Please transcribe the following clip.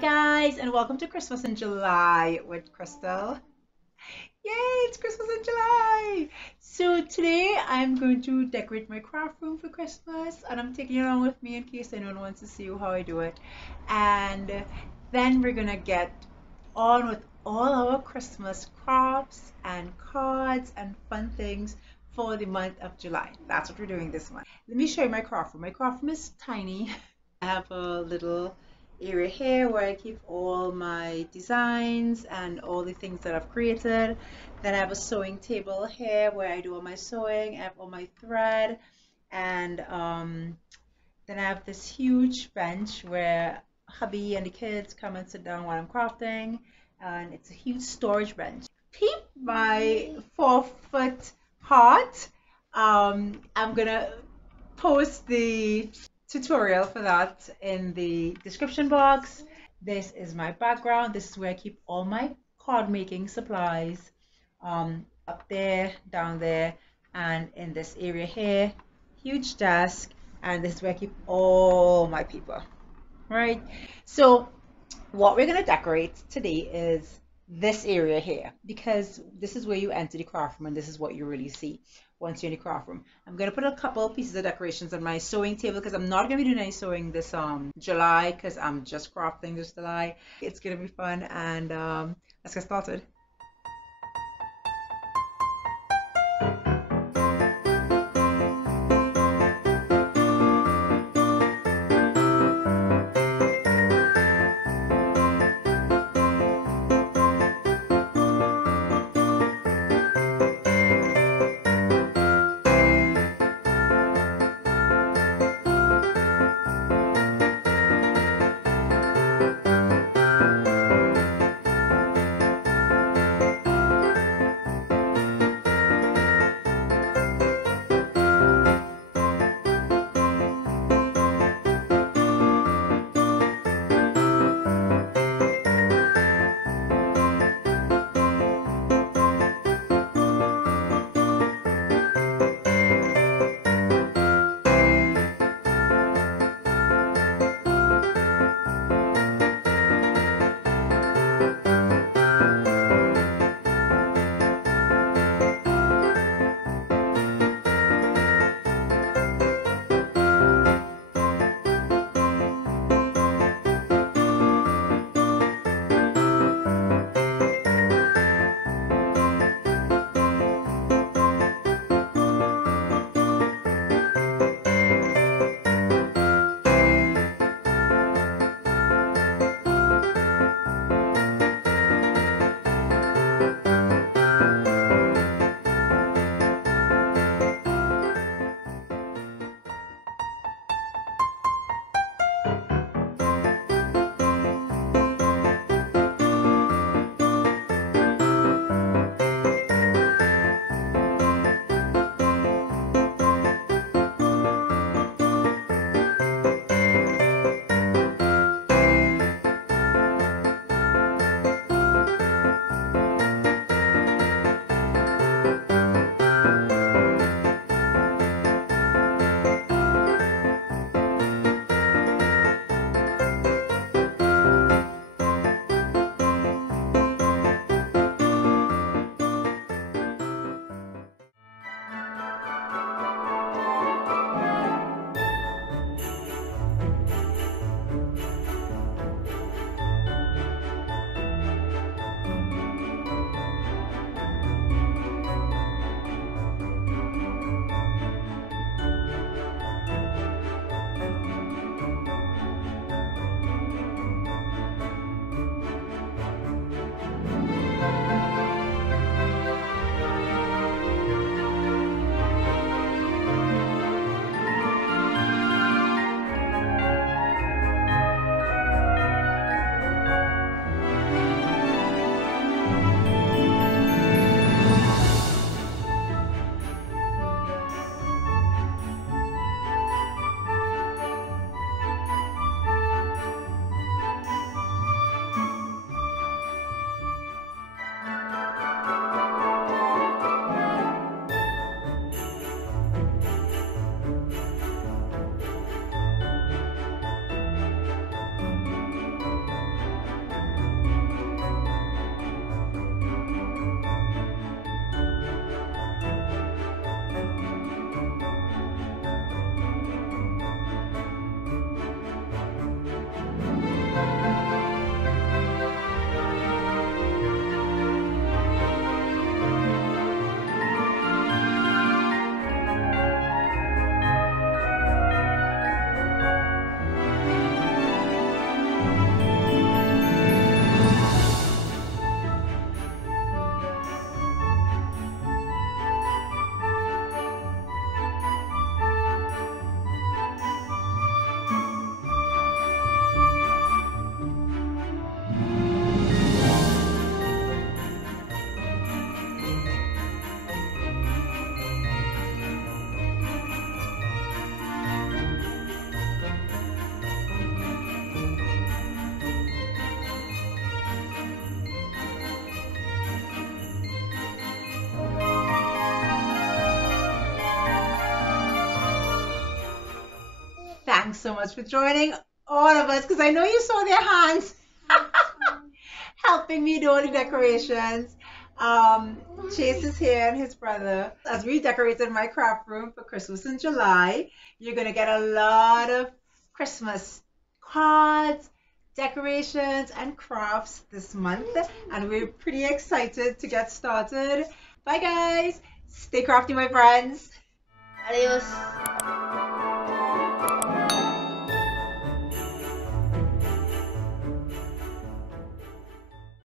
Guys, and welcome to Christmas in July with Crystal. Yay, it's Christmas in July! So today I'm going to decorate my craft room for Christmas, and I'm taking it along with me in case anyone wants to see how I do it. And then we're gonna get on with all our Christmas crafts and cards and fun things for the month of July. That's what we're doing this month. Let me show you my craft room. My craft room is tiny. I have a little area here where I keep all my designs and all the things that I've created. Then I have a sewing table here where I do all my sewing. I have all my thread, and then I have this huge bench where hubby and the kids come and sit down while I'm crafting, and it's a huge storage bench. Peep my 4-foot heart. I'm gonna post the tutorial for that in the description box. This is my background. This is where I keep all my card making supplies, up there, down there, and in this area here. Huge desk, and this is where I keep all my paper. Right? So what we're going to decorate today is this area here, because this is where you enter the craft room and this is what you really see once you're in the craft room. I'm going to put a couple pieces of decorations on my sewing table because I'm not going to be doing any sewing this July, because I'm just crafting this July. It's going to be fun, and let's get started. Thanks so much for joining all of us because I know you saw their hands helping me do all the decorations. Chase is here and his brother. As we decorated my craft room for Christmas in July, you're going to get a lot of Christmas cards, decorations, and crafts this month. And we're pretty excited to get started. Bye, guys. Stay crafty, my friends. Adios.